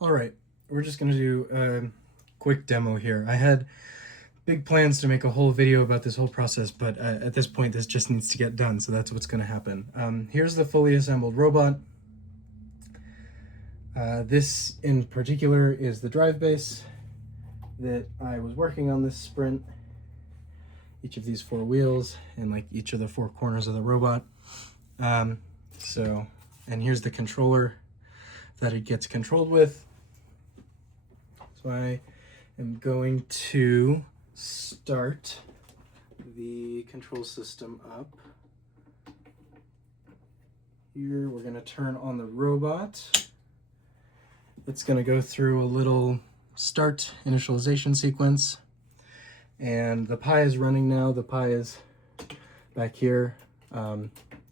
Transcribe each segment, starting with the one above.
All right, we're just gonna do a quick demo here. I had big plans to make a whole video about this whole process, but at this point this just needs to get done, so that's what's gonna happen. Here's the fully assembled robot. This in particular is the drive base that I was working on this sprint. Each of these 4 wheels and like each of the 4 corners of the robot. And here's the controller that it gets controlled with. So I am going to start the control system up. Here we're going to turn on the robot. It's going to go through a little start initialization sequence. And the Pi is running now. The Pi is back here.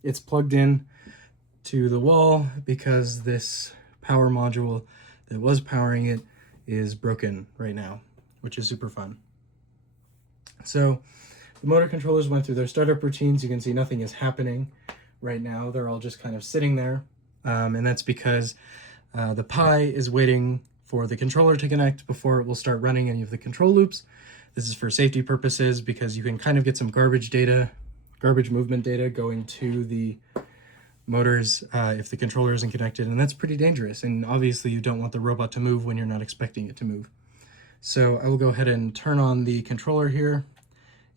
It's plugged in to the wall because this power module that was powering it is broken right now, which is super fun. So the motor controllers went through their startup routines. You can see nothing is happening right now. They're all just kind of sitting there. And that's because the Pi is waiting for the controller to connect before it will start running any of the control loops. This is for safety purposes because you can kind of get some garbage movement data going to the motors if the controller isn't connected, and that's pretty dangerous. And obviously you don't want the robot to move when you're not expecting it to move. So I will go ahead and turn on the controller here.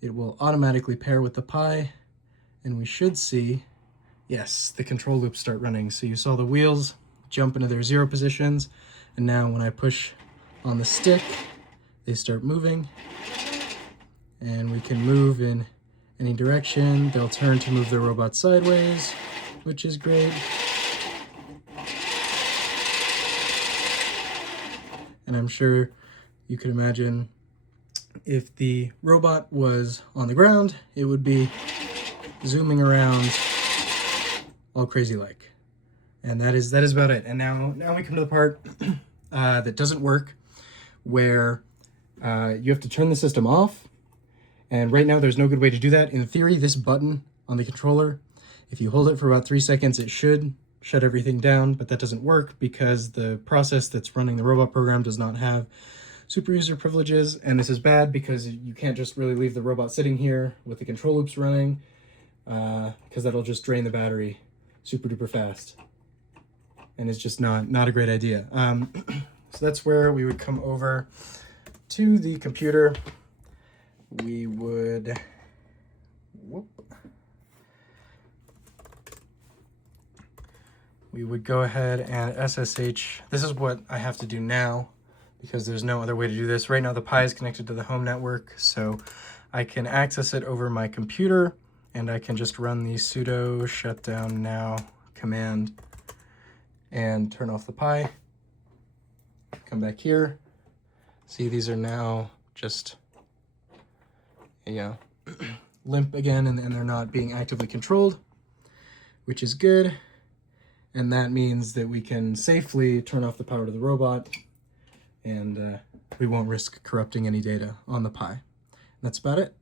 It will automatically pair with the Pi, and we should see, yes, the control loops start running. So you saw the wheels jump into their 0 positions, and now when I push on the stick, they start moving, and we can move in any direction. They'll turn to move the robot sideways, which is great. And I'm sure you could imagine if the robot was on the ground, it would be zooming around all crazy like. And that is about it. And now we come to the part that doesn't work, where you have to turn the system off. And right now there's no good way to do that. In theory, this button on the controller, if you hold it for about 3 seconds, it should shut everything down, but that doesn't work because the process that's running the robot program does not have super user privileges. And this is bad because you can't just really leave the robot sitting here with the control loops running, because that'll just drain the battery super duper fast. And it's just not a great idea. So that's where we would come over to the computer. We would, go ahead and SSH. This is what I have to do now because there's no other way to do this. Right now the Pi is connected to the home network, so I can access it over my computer, and I can just run the sudo shutdown now command and turn off the Pi. Come back here. See, these are now just limp again, and they're not being actively controlled, which is good. And that means that we can safely turn off the power to the robot, and we won't risk corrupting any data on the Pi. That's about it.